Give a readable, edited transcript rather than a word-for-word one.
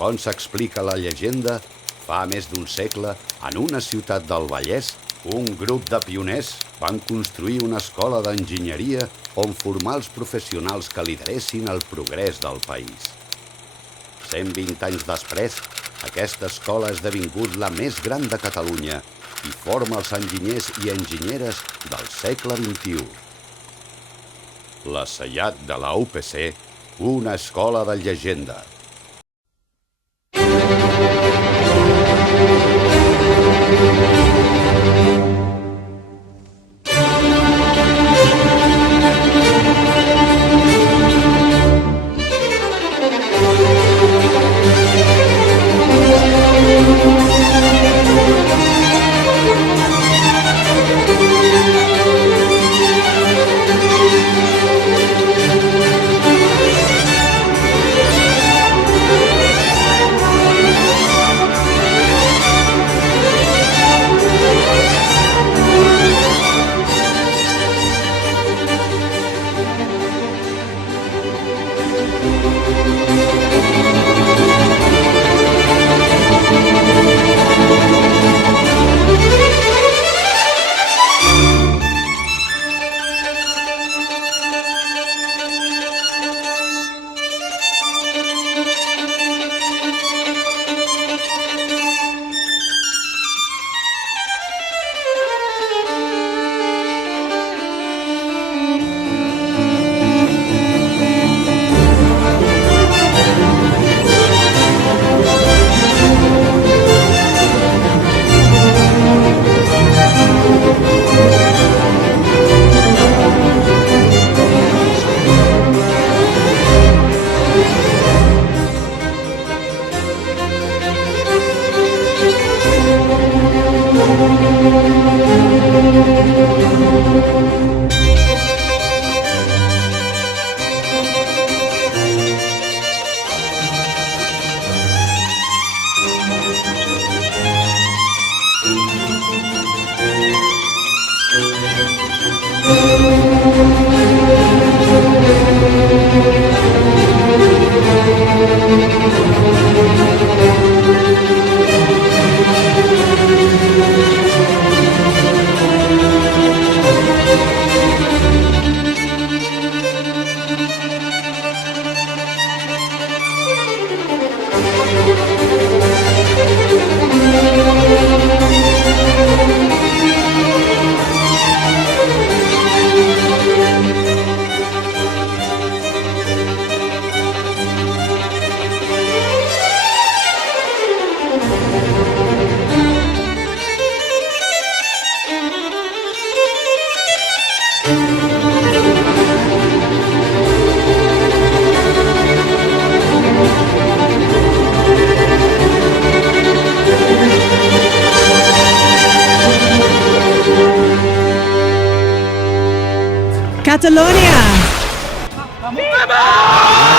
Segons s'explica la llegenda, fa més d'un segle, en una ciutat del Vallès, un grup de pioners van construir una escola d'enginyeria on formar els professionals que lideressin el progrés del país. 120 anys després, aquesta escola ha esdevingut la més gran de Catalunya i forma els enginyers i enginyeres del segle XXI. La SEIAT de la UPC, una escola de llegenda. Catalonia! Viva!